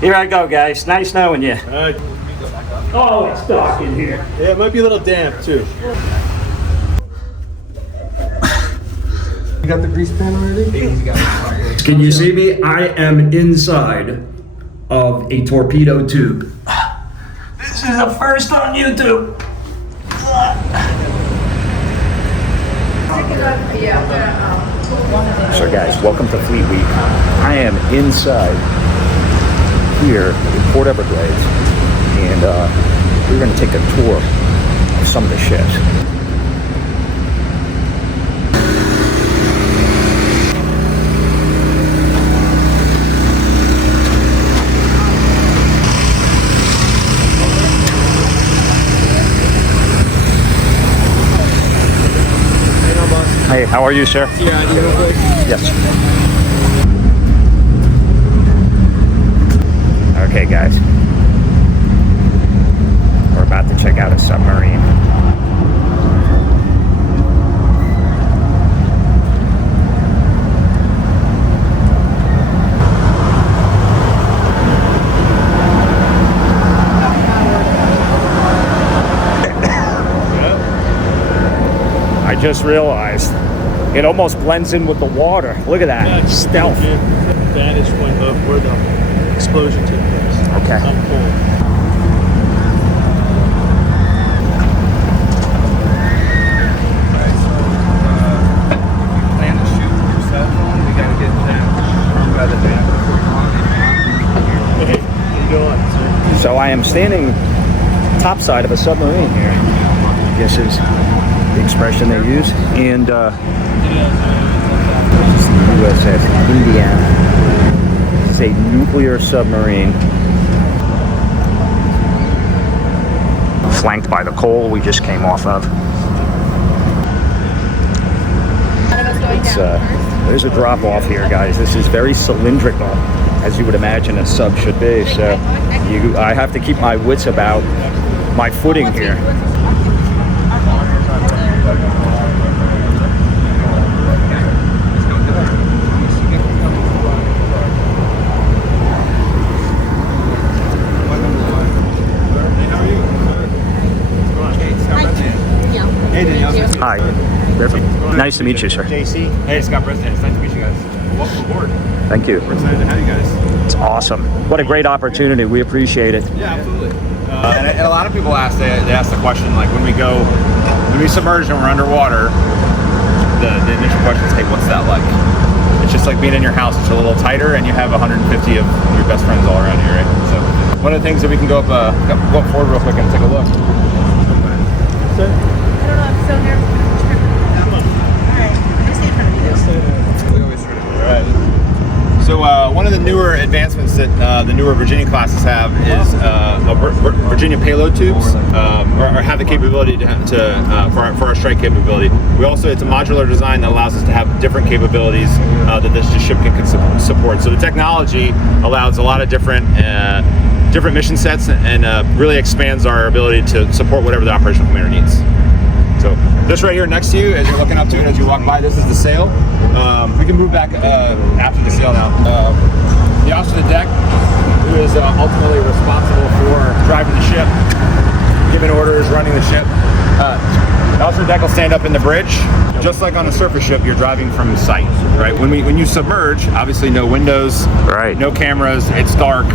Here I go, guys. Nice knowing you. All right. Oh, it's dark in here. Yeah, it might be a little damp too. You got the grease pan already? Can you see me? I am inside of a torpedo tube. This is the first on YouTube. So guys, welcome to Fleet Week. I am inside here in Port Everglades, and we're going to take a tour of some of the ships. Hey, how are you, sir? Yeah, I do real quick. Yes. Okay, guys. We're about to check out a submarine. I just realized it almost blends in with the water. Look at that. Yeah, stealth. Vantage point of where the explosion took place. Okay. How cool. Plan to shoot with your cell phone, we gotta get that by the back before you launch. Hey, how you doing, sir? So I am standing topside of a submarine here. This is the expression they use. And this is the USS Indiana. This is a nuclear submarine. Flanked by the coal we just came off of. There's a drop off here, guys. This is very cylindrical, as you would imagine a sub should be. So I have to keep my wits about my footing here. Hi. Nice to meet you, sir. JC. Hey, Scott President. It's nice to meet you guys. Welcome aboard. Thank you. We're excited to have you guys. It's awesome. What a great opportunity. We appreciate it. Yeah, absolutely. And a lot of people ask, they ask the question, like when we submerge and we're underwater, the initial question is, hey, what's that like? It's just like being in your house. It's a little tighter, and you have 150 of your best friends all around you, right? So one of the things that we can go up forward real quick and take a look. Sir? I don't know, I'm still here. Alright, I stay in front of you. We always try to. All right. So one of the newer advancements that the newer Virginia classes have is Virginia payload tubes, or have the capability for our strike capability. We also, it's a modular design that allows us to have different capabilities that this ship can support. So the technology allows a lot of different mission sets and really expands our ability to support whatever the operational commander needs. So this right here next to you, as you're looking up to it as you walk by, this is the sail. We can move back after the sail now. The officer of the deck, who is ultimately responsible for driving the ship, giving orders, running the ship. The officer of the deck will stand up in the bridge. Just like on a surface ship, you're driving from sight, right? When you submerge, obviously no windows, Right. no cameras, it's dark.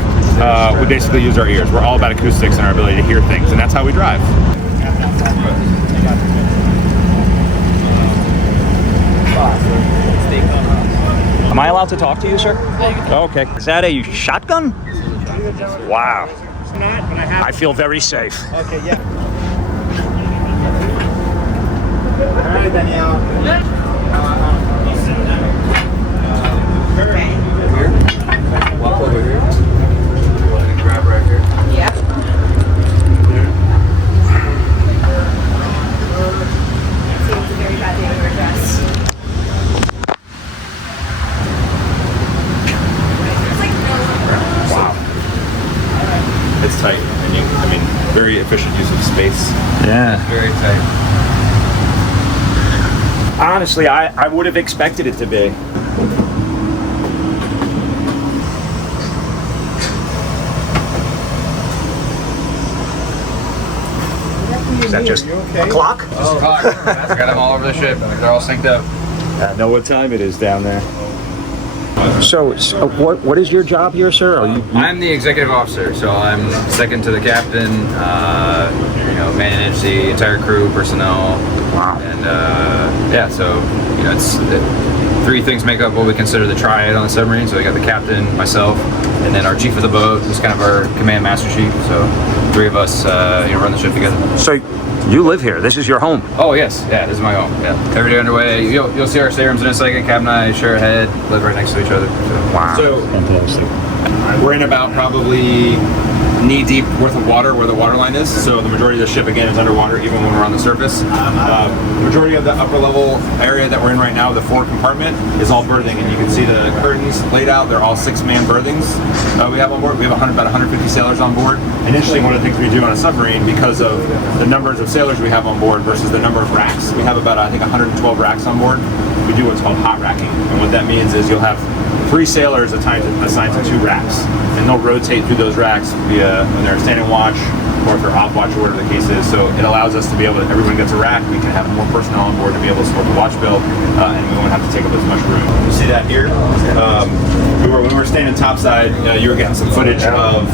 We basically use our ears. We're all about acoustics and our ability to hear things, and that's how we drive. Am I allowed to talk to you, sir? Okay. Is that a shotgun? Wow. I feel very safe. Okay, yeah. All right, Danielle. Here. Walk over here. Grab right here. Yeah. Seems a very bad day to wear dress. Wow. It's tight. I mean, very efficient use of space. Yeah. Very tight. Honestly, I would have expected it to be. that just a clock? I got them all over the ship. They're all synced up. I know what time it is down there. So what is your job here, sir? I'm the executive officer, so I'm second to the captain. Manage the entire crew, personnel. Wow. And yeah, so it's three things make up what we consider the triad on the submarine. So we got the captain, myself, and then our chief of the boat, who's kind of our command master chief. So three of us, run the ship together. So you live here. This is your home. Oh yes, yeah, this is my home. Yeah, every day underway. You'll see our staterooms in a second. Cap and I share a head, live right next to each other. So. Wow. So Fantastic. we're in about probably knee deep worth of water where the water line is. So the majority of the ship again is underwater even when we're on the surface. Majority of the upper level area that we're in right now, the forward compartment, is all berthing, and you can see the curtains laid out. They're all 6-man berthings we have on board. We have about 150 sailors on board. Initially, one of the things we do on a submarine, because of the numbers of sailors we have on board versus the number of racks, we have about, I think, 112 racks on board. We do what's called hot racking, and what that means is you'll have 3 sailors assigned to 2 racks, and they'll rotate through those racks via when they're standing watch or if they're off watch or whatever the case is. So it allows us to be able to, everyone gets a rack, we can have more personnel on board to be able to support the watch bill, and we won't have to take up as much room. You see that here? When we were standing topside, you were getting some footage of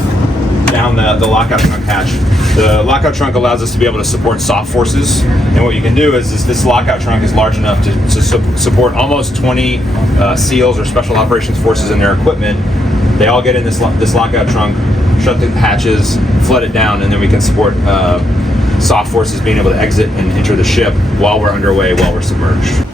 down the lockout trunk hatch. The lockout trunk allows us to be able to support soft forces, and what you can do is this lockout trunk is large enough to support almost 20 SEALs or Special Operations Forces and their equipment. They all get in this lockout trunk, shut the hatches, flood it down, and then we can support soft forces being able to exit and enter the ship while we're underway, while we're submerged.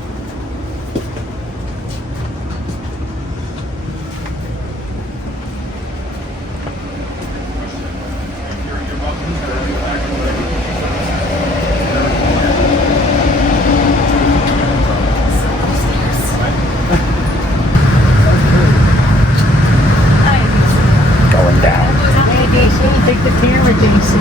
Going down. Hey, DC, take the camera, DC.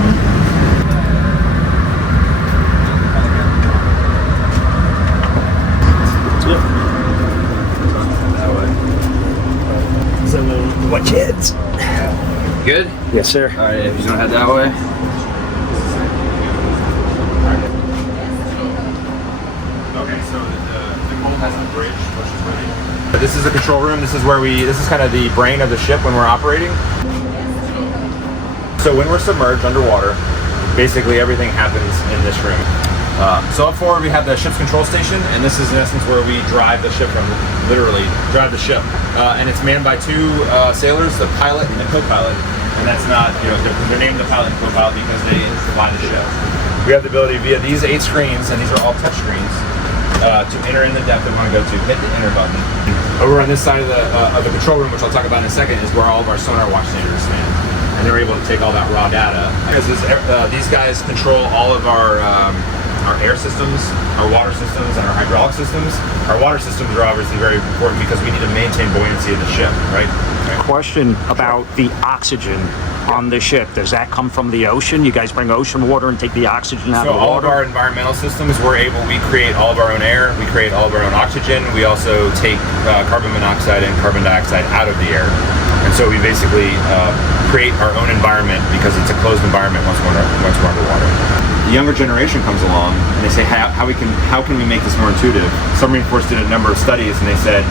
What kids? Good? Yes, sir. All right, if you don't head that way. Okay, so the Nicole has a bridge, which is ready. This is the control room. This is kind of the brain of the ship when we're operating. So when we're submerged underwater, basically everything happens in this room. So up forward we have the ship's control station, and this is in essence where we drive the ship from, literally drive the ship. And it's manned by 2 sailors, the pilot and the co-pilot. And that's not, they're named the pilot and co-pilot because they fly the ship. We have the ability via these 8 screens, and these are all touch screens, to enter in the depth we want to go to, hit the enter button. Over on this side of the control room, which I'll talk about in a second, is where all of our sonar watch standards stand. And they're able to take all that raw data. Because these guys control all of our air systems, our water systems, and our hydraulic systems. Our water systems are obviously very important because we need to maintain buoyancy of the ship, right? Question about the oxygen on the ship. Does that come from the ocean? You guys bring ocean water and take the oxygen out of the So all water? of our environmental systems, we create all of our own air, we create all of our own oxygen, we also take carbon monoxide and carbon dioxide out of the air. And so we basically create our own environment because it's a closed environment once we're underwater. The younger generation comes along and they say, how can we make this more intuitive? Submarine Force did a number of studies and they said,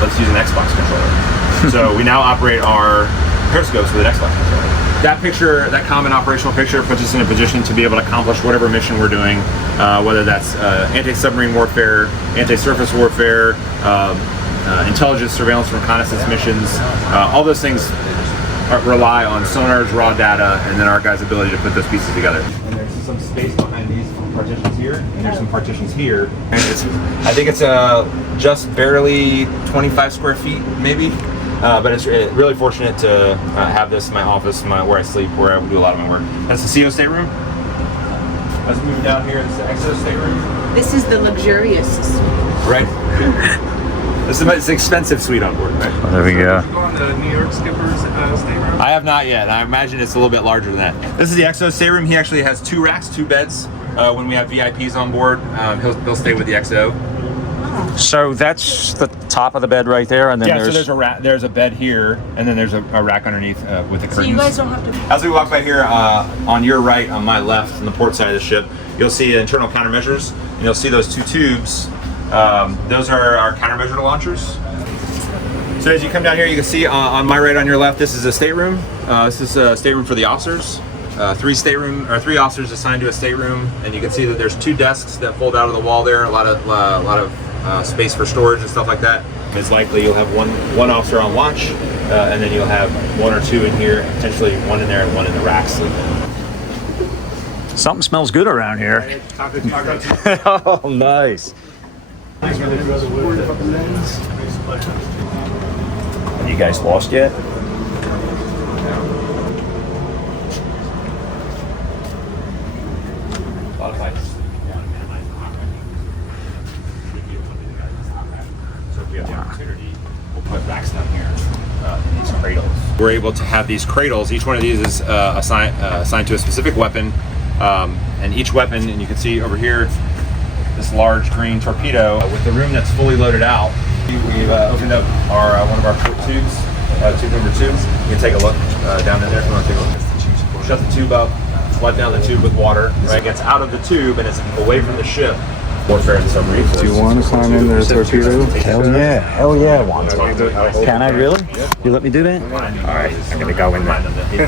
let's use an Xbox controller. So we now operate our periscopes with an Xbox controller. That picture, that common operational picture, puts us in a position to be able to accomplish whatever mission we're doing, whether that's anti-submarine warfare, anti-surface warfare, intelligence, surveillance, reconnaissance missions. All those things rely on sonar's raw data and then our guys' ability to put those pieces together. And there's some space behind these partitions here, and there's some partitions here. And I think it's just barely 25 square feet, maybe. But it's really fortunate to have this in my office, where I sleep, where I do a lot of my work. That's the CO stateroom. Let's move down here. This is the XO stateroom. This is the luxurious. Right. This is an expensive suite on board, right? There we go. Go on the New York skipper's stateroom. I have not yet. I imagine it's a little bit larger than that. This is the XO stateroom. He actually has 2 racks, 2 beds. When we have VIPs on board, he'll stay with the XO. So that's the top of the bed right there, and then Yeah, so there's a bed here, and then there's a rack underneath with the curtains. So you guys don't have to. As we walk by here, on your right, on my left, on the port side of the ship, you'll see internal countermeasures, and you'll see those two tubes. Those are our countermeasure launchers. So as you come down here, you can see on my right, on your left, this is a stateroom. This is a stateroom for the officers. Three officers assigned to a stateroom, and you can see that there's 2 desks that fold out of the wall there. A lot of space for storage and stuff like that. It's likely you'll have one officer on watch, and then you'll have 1 or 2 in here, potentially 1 in there and 1 in the racks. something smells good around here. Oh, nice. Have you guys lost yet? We're able to have these cradles. Each one of these is assigned to a specific weapon, and each weapon, and you can see over here, this large green torpedo with the room that's fully loaded out. We've opened up one of our port tubes, tube number 2. You can take a look down in there if you want to take a look. Shut the tube up, let down the tube with water. Right, it gets out of the tube and it's away from the ship. Warfare in the submarine. Do you want to climb in the torpedo? Hell yeah, I want to. Can I really? You let me do that? All right, I'm gonna go in there.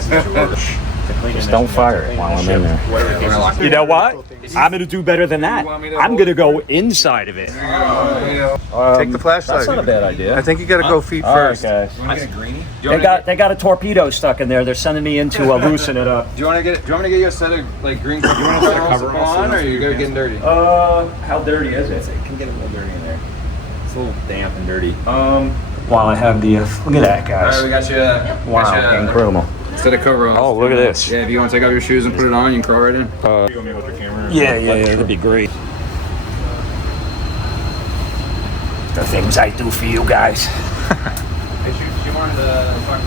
Just don't fire it while I'm in there. You know what? I'm gonna do better than that. I'm gonna go inside of it. Take the flashlight. That's not a bad idea. I think you got to go feet All right, first. guys. They got a torpedo stuck in there. They're sending me into loosen it up. Do you want me to get you a set of like green cover on, or are you getting dirty? How dirty is it? It can get a little dirty in there. It's a little damp and dirty. While I have the look at that, guys. All right, we got you. Wow, incredible. Set of cover on. Oh, look at this. Yeah, if you want to take off your shoes and put it on, you can crawl right in. Yeah, that'd be great. The things I do for you guys. She wanted to talk to.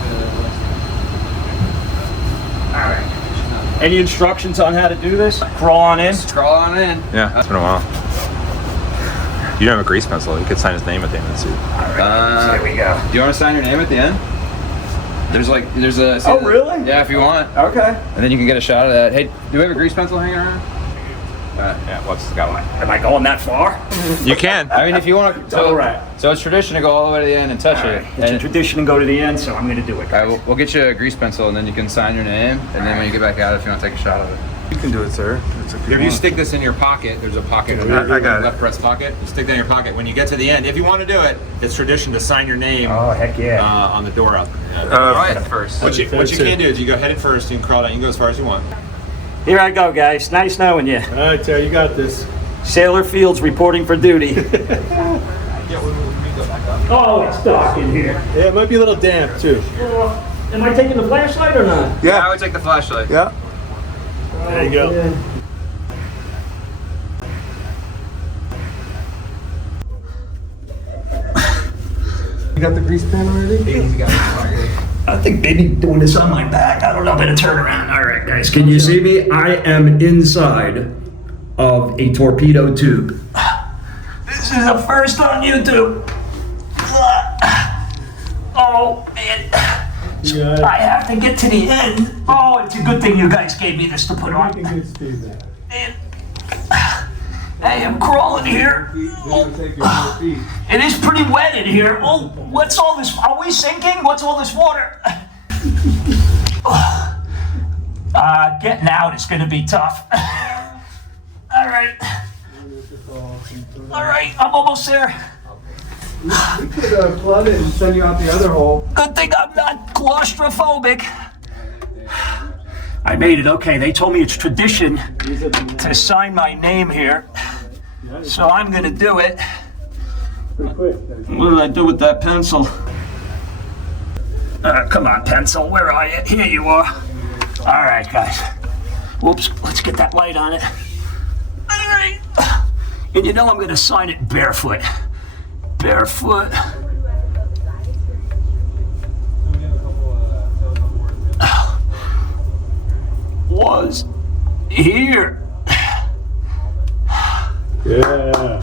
All right. Any instructions on how to do this? Crawl on in. Just crawl on in. Yeah, it's been a while. You don't have a grease pencil. You could sign his name at the end of the suit. All right. Here we go. Do you want to sign your name at the end? There's a. Oh, really? Yeah, if you want. Okay. And then you can get a shot of that. Hey, do we have a grease pencil hanging around? Yeah, what's got one? Am I going that far? You can. I mean, if you want to. All right. So it's tradition to go all the way to the end and touch it. It's a tradition to go to the end, so I'm going to do it. All right, we'll get you a grease pencil, and then you can sign your name, and then when you get back out, if you want to take a shot of it. You can do it, sir. It's a If you stick this in your pocket, there's a pocket in I got it. left breast pocket. You stick that in your pocket. When you get to the end, if you want to do it, it's tradition to sign your name Oh, heck yeah. on the door up. Right first. What you can do is you go headed first, you can crawl down, you can go as far as you want. Here I go, guys. Nice knowing you. All right, Terry, you got this. Sailor Fields reporting for duty. Oh, it's dark in here. Yeah, it might be a little damp too. Am I taking the flashlight or not? I Yeah. would take the flashlight. Yeah. There you go. You got the grease pen already? I think maybe doing this on my back. I don't know. Better turn around. All right, guys. Can you see me? I am inside of a torpedo tube. This is the first on YouTube. Oh, man. Yeah, I have to get to the end. Oh, it's a good thing you guys gave me this to put on. making good speed there. Man. I am crawling here. Take your 4 feet. It is pretty wet in here. Oh, what's all this? Are we sinking? What's all this water? Getting out is going to be tough. All right. All right, I'm almost there. We could flood it and send you out the other hole. Good thing I'm not claustrophobic. I made it. Okay, they told me it's tradition to sign my name here. So I'm going to do it. What did I do with that pencil? Come on, pencil. Where are you? Here you are. All right, guys. Whoops. Let's get that light on it. All right. And you know I'm going to sign it barefoot. Barefoot. Was here. Yeah.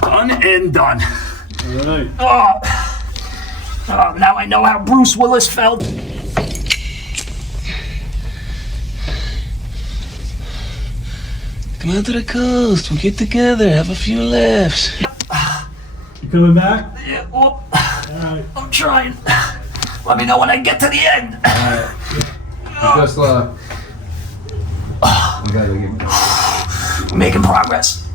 Done and done. All right. Oh, now I know how Bruce Willis felt. Come out to the coast. We'll get together. Have a few laughs. You coming back? Yeah, All right. I'm trying. Let me know when I get to the end. Just Making progress.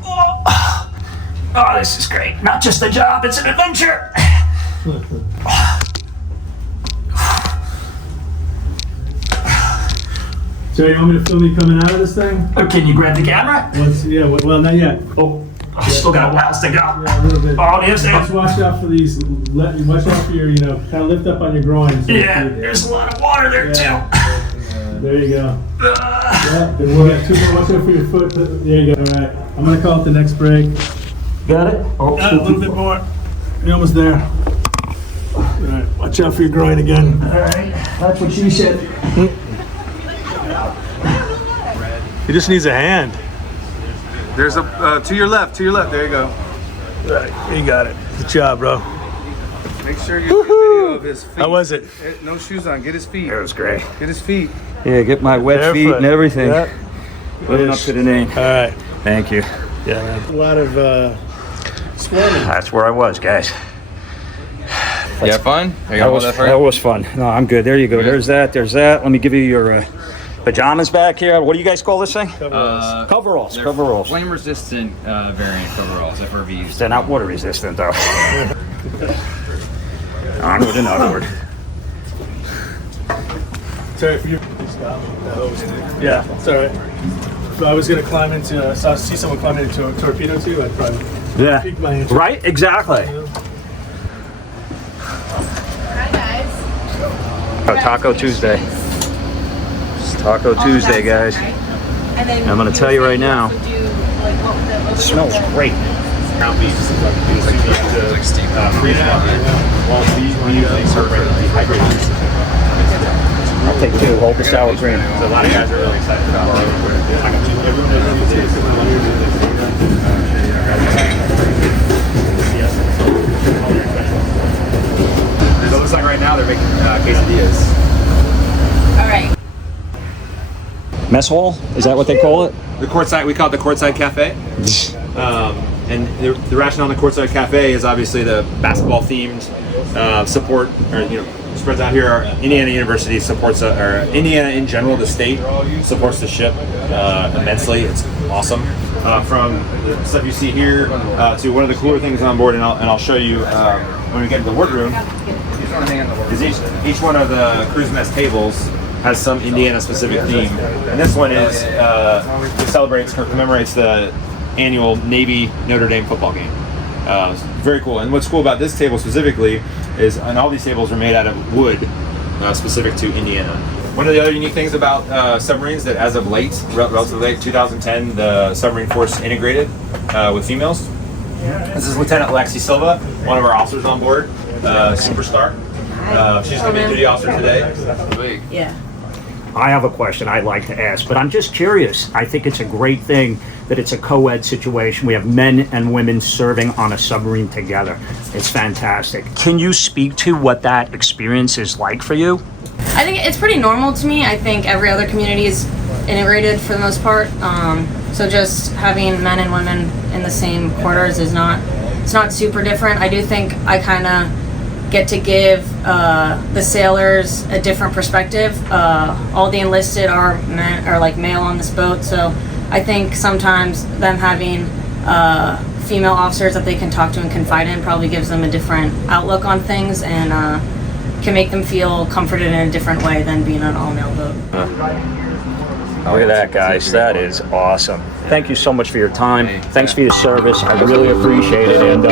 Oh, this is great. Not just a job, it's an adventure. So you want me to film you coming out of this thing? Can you grab the camera? Well, not yet. Oh, I still got a while to go. Yeah, a little bit. Oh, there's Just that. watch out for these. Watch out for your, kind of lift up on your groins. Yeah, there's a lot of water there Yeah. too. There you go. Yeah, then we'll get 2 more. Watch out for your foot. There you go. All right. I'm gonna call it the next break. Got it? Oh, A little bit more. You're almost there. All right. Watch out for your groin again. all right. That's what she said. He just needs a hand. There's a to your left. There you go. All right. You got it. Good job, bro. Make sure you get video of his feet. How was it? No shoes on. Get his feet. It was great. Get his feet. Yeah, get my wet feet Barefoot. and everything. Yep. Living up to the name. All right. Thank you. Yeah, man. A lot of swimming. That's where I was, guys. You have fun? Are you gonna hold that for That you? was fun. No, I'm good. There you go. There's that. Let me give you your pajamas back here. What do you guys call this thing? Coveralls. They're Coveralls. Flame resistant variant coveralls, FRVs. They're not water resistant though. Onward and onward. Sorry for you. Yeah, it's all right. If I was gonna climb into, see someone climbing into a torpedo too, I'd probably pique my interest. Right? Exactly. Hi, guys. Oh, Taco Tuesday. It's Taco Tuesday, guys. And then I'm gonna tell you right now. It smells great. Ground beef. Freeze while we usually serve dehydrated. I'll take 2. Hold the sour cream. So a lot of guys are really excited about So it looks like right now they're making quesadillas. All right. Mess hall? Is that what they call it? The Courtside, we call it the Courtside Cafe. And the rationale on the Courtside Cafe is obviously the basketball themed support, or spreads out here. Indiana University supports, or Indiana in general, the state supports the ship immensely. It's awesome. From the stuff you see here to one of the cooler things on board, and I'll show you when we get into the wardroom. Is each one of the cruise mess tables has some Indiana specific theme, and this one is celebrates or commemorates the annual Navy Notre Dame football game. Very cool. And what's cool about this table specifically is, and all these tables are made out of wood specific to Indiana. One of the other unique things about submarines that as of late, relatively late, 2010, the submarine force integrated with females. This is Lieutenant Lexi Silva, one of our officers on board, superstar. She's going to be duty officer today. Yeah. I have a question I'd like to ask, but I'm just curious. I think it's a great thing that it's a co-ed situation. We have men and women serving on a submarine together. It's fantastic. Can you speak to what that experience is like for you? I think it's pretty normal to me. I think every other community is integrated for the most part. So just having men and women in the same quarters is it's not super different. I do think I kind of get to give the sailors a different perspective. All the enlisted are male on this boat, so I think sometimes them having female officers that they can talk to and confide in probably gives them a different outlook on things and can make them feel comforted in a different way than being an all-male boat. Look at that, guys. That is awesome. Thank you so much for your time. Thanks for your service. I really appreciate it. And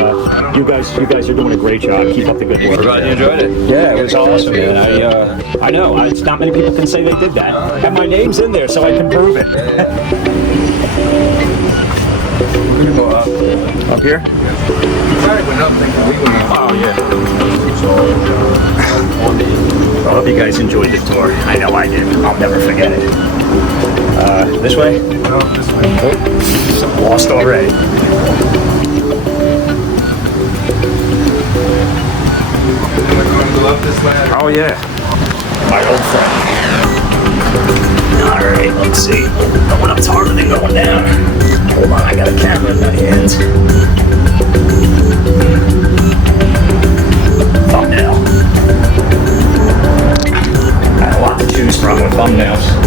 you guys are doing a great job. Keep up the good work. We're glad you enjoyed it. Yeah, it was awesome, man. I know. It's not many people can say they did that. And my name's in there, so I can prove it. We're gonna go up. Up here? I went up thinking we went up. Oh, yeah. I hope you guys enjoyed the tour. I know I did. I'll never forget it. This way? No, this way. Oh, lost already. Oh yeah. My old friend. Alright, let's see. Going up's harder than going down. Hold on, I got a camera in my hands. Thumbnail. I had a lot to choose from with thumbnails.